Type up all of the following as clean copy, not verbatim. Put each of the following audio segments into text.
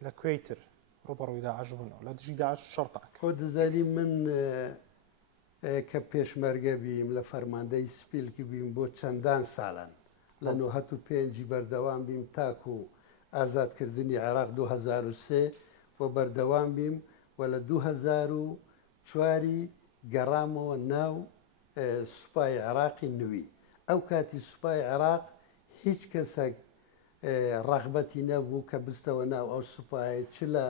لكويتر روبرو داعش بن ولا تجي داعش شرطك خود زالي من كبيش مرجع بيم لفرماندي سبيل كي بيم بو چندان سالان لانه هاتو بينجي بردوام بيم تاكو آزاد كردني عراق 2003 و بردوام بيم ولا 2004 قرامو ناو سوپای عراقی نوی او کاتی سوپای عراق هیچ کەسێک ڕغبەتی نەبوو کە بستەوە ناو ئەو سوپایە چ لە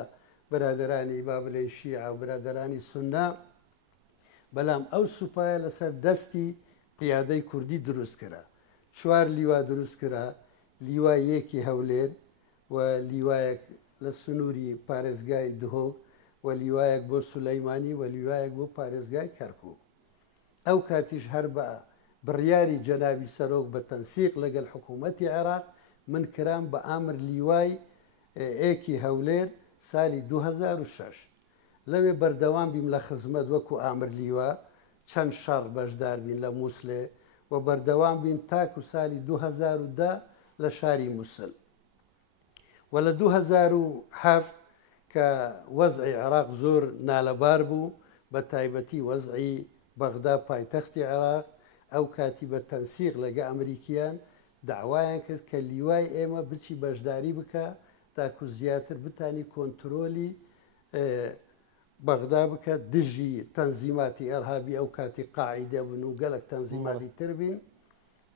برادرانی با بڵێن شیعە و برادرانی سوننا بەڵام ئەو سوپایە لەسەر دەستی قیادەی کوردی دروست کرا 4 لیوا دروست کرا لیوای یەکی هەولێر و لیوایەک لە سنووری پارێزگای دهۆک و لیوایەک بۆ سولەیمانی و لیوایەک بۆ پارێزگای کەرکووک ئەو کاتیش هەر بە بڕیاری جەنابی سەرۆک بە تەنسیق لەگەڵ حکوومەتی عێراق من کرام بە ئامر لیوای ئێکی هەولێر ساڵی 2006 لەوێ بەردەوام بیم لە خزمەت وەکو ئامر لیوا چەند شەڕ بەشدار بین لە مووسڵێ و بەردەوام بین تاکو ساڵی 2010 لە شاری مووسڵ و لە 2007 کە وەزعی عێراق زۆر نالەبار بوو بە تایبەتی وەزعی بەغدا پایتەختی عێراق ئەو کاتی بە تەنسیق لەگە ئەمریکیان داوایان کرد کە لیوای ئێمە بچی بەشداری بکە تاکو زیاتر بتانی کۆنترۆلی بەغدا بکە دژی تەنزیماتی ئەرهابی ئەو کاتی قاعیدە بن و گەلک تەنزیماتی تر بین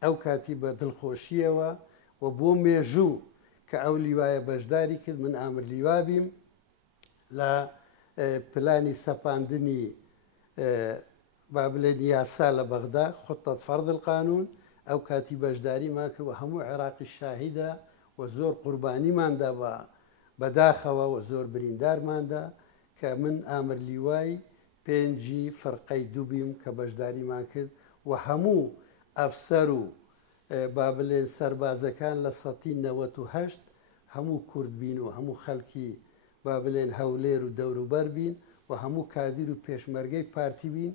ئەو کاتی بە دڵخۆشیەوە و بۆ مێژوو کە ئەو لیوایە بەشداری کرد من ئامر لیوا بیم لە پلانی سەپاندنی با بڵێن یاسا لە بەغدا خطة فرض القانون ئەو کاتی بەشداری ما کرد و هەموو عێراقی شاهیدە و زۆر قوربانیماندا بەداخەوە و زۆر بریندارماندا کە من ئامر لیوای پێنجی فەرقەی دووبیم کە بەشداریمان کرد و هەموو ئەفسەر و با بڵێن سەربازەکان لە 1970 هەموو کورد بین و هەموو خەڵکی با بڵێن هەولێر و دەوروبەر بین و هەموو کادیر و پێشمەرگەی پارتی بین